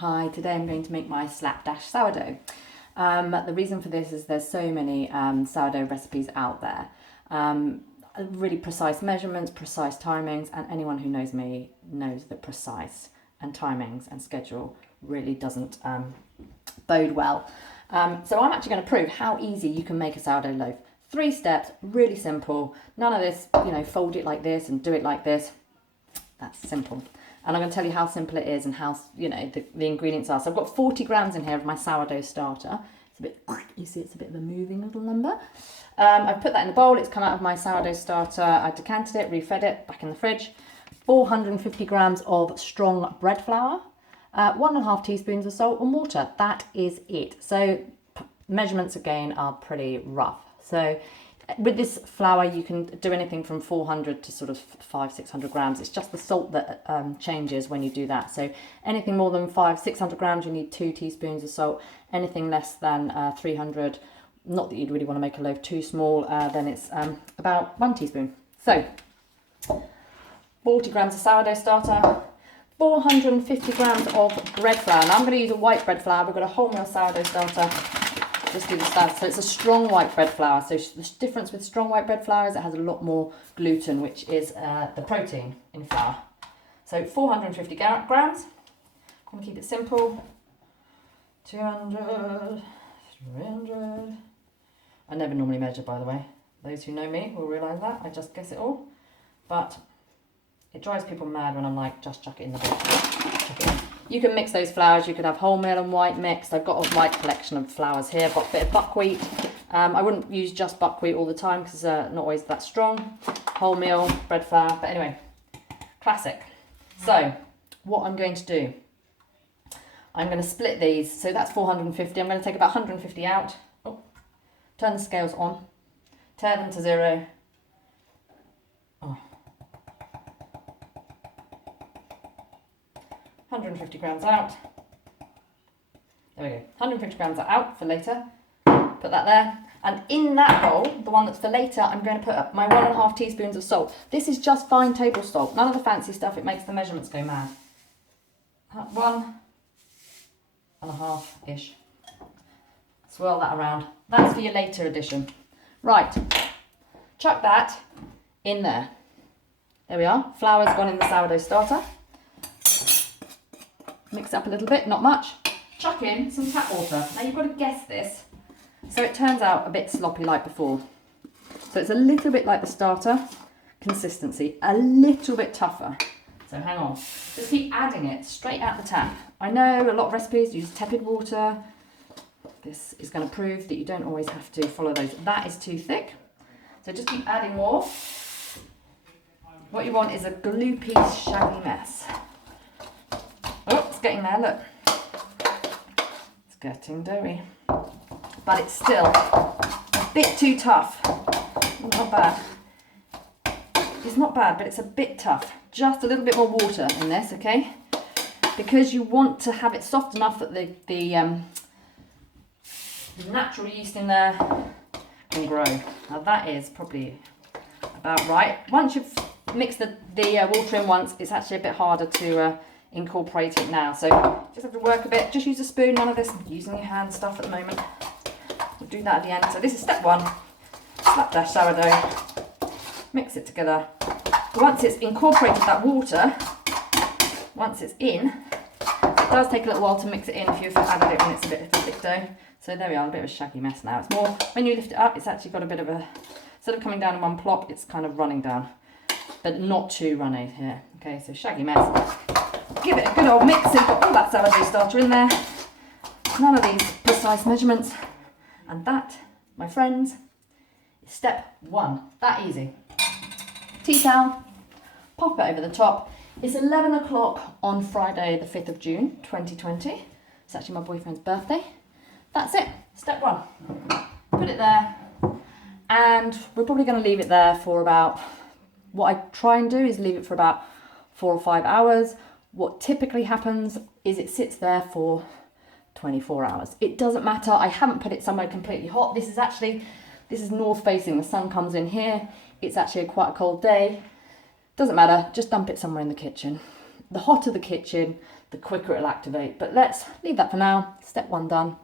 Hi, today I'm going to make my Slapdash sourdough. The reason for this is there's so many sourdough recipes out there. Really precise measurements, precise timings, and anyone who knows me knows that precise and timings and schedule really doesn't bode well. So I'm actually going to prove how easy you can make a sourdough loaf. 3 steps, really simple. None of this, fold it like this and do it like this. That's simple. And I'm going to tell you how simple it is and how, the ingredients are. So I've got 40 grams in here of my sourdough starter. It's a bit, you see, it's a bit of a moving little number. I've put that in the bowl. It's come out of my sourdough starter. I decanted it, refed it, back in the fridge. 450 grams of strong bread flour, 1.5 teaspoons of salt and water. That is it. So measurements again are pretty rough. So with this flour, you can do anything from 400 to sort of 500-600 grams. It's just the salt that changes when you do that. So anything more than 500-600 grams, you need 2 teaspoons of salt. Anything less than 300, not that you'd really want to make a loaf too small, then it's about 1 teaspoon. So 40 grams of sourdough starter, 450 grams of bread flour. Now I'm going to use a white bread flour. We've got a wholemeal sourdough starter. Just do the stuff. So it's a strong white bread flour. So the difference with strong white bread flour is it has a lot more gluten, which is the protein in flour. So 450 grams. I'm going to keep it simple. 200, 300. I never normally measure, by the way. Those who know me will realise that. I just guess it all. But it drives people mad when I'm like, just chuck it in the bowl. Chuck it in. You can mix those flours. You could have wholemeal and white mixed. I've got a white collection of flours here. I've got a bit of buckwheat. I wouldn't use just buckwheat all the time because it's not always that strong. Wholemeal, bread flour. But anyway, classic. So what I'm going to do, I'm going to split these. So that's 450. I'm going to take about 150 out. Oh, turn the scales on. Tear them to 0. Oh. 150 grams out. There we go. 150 grams are out for later. Put that there. And in that bowl, the one that's for later, I'm going to put up my 1.5 teaspoons of salt. This is just fine table salt. None of the fancy stuff. It makes the measurements go mad. 1.5-ish. Swirl that around. That's for your later addition. Right. Chuck that in there. There we are. Flour's gone in the sourdough starter. Mix it up a little bit, not much. Chuck in some tap water. Now you've got to guess this. So it turns out a bit sloppy like before. So it's a little bit like the starter consistency, a little bit tougher. So hang on. Just keep adding it straight out the tap. I know a lot of recipes use tepid water. This is going to prove that you don't always have to follow those. That is too thick. So just keep adding more. What you want is a gloopy, shaggy mess. Oh, it's getting there, look. It's getting doughy. But it's still a bit too tough. Not bad. It's not bad, but it's a bit tough. Just a little bit more water in this, okay? Because you want to have it soft enough that the natural yeast in there can grow. Now that is probably about right. Once you've mixed the water in once, it's actually a bit harder to incorporate it now. So just have to work a bit. Just use a spoon. None of this using your hand stuff at the moment. We'll do that at the end. So this is step 1. Slapdash sourdough. Mix it together. Once it's incorporated that water, once it's in, it does take a little while to mix it in if you've added it when it's a bit of a thick dough. So there we are, a bit of a shaggy mess now. It's more, when you lift it up, it's actually got a bit of a, instead of coming down in one plop, it's kind of running down, but not too runny here. Okay, so shaggy mess. Give it a good old mix. So you've got all that sourdough starter in there. None of these precise measurements. And that, my friends, is step 1. That easy. Tea towel. Pop it over the top. It's 11 o'clock on Friday, the 5th of June, 2020. It's actually my boyfriend's birthday. That's it. Step 1. Put it there. And we're probably going to leave it there for about, what I try and do is leave it for about 4 or 5 hours. What typically happens is it sits there for 24 hours. It doesn't matter. I haven't put it somewhere completely hot. This is north facing. The sun comes in here. It's actually quite a cold day. Doesn't matter. Just dump it somewhere in the kitchen. The hotter the kitchen, the quicker it'll activate. But let's leave that for now. Step 1 done.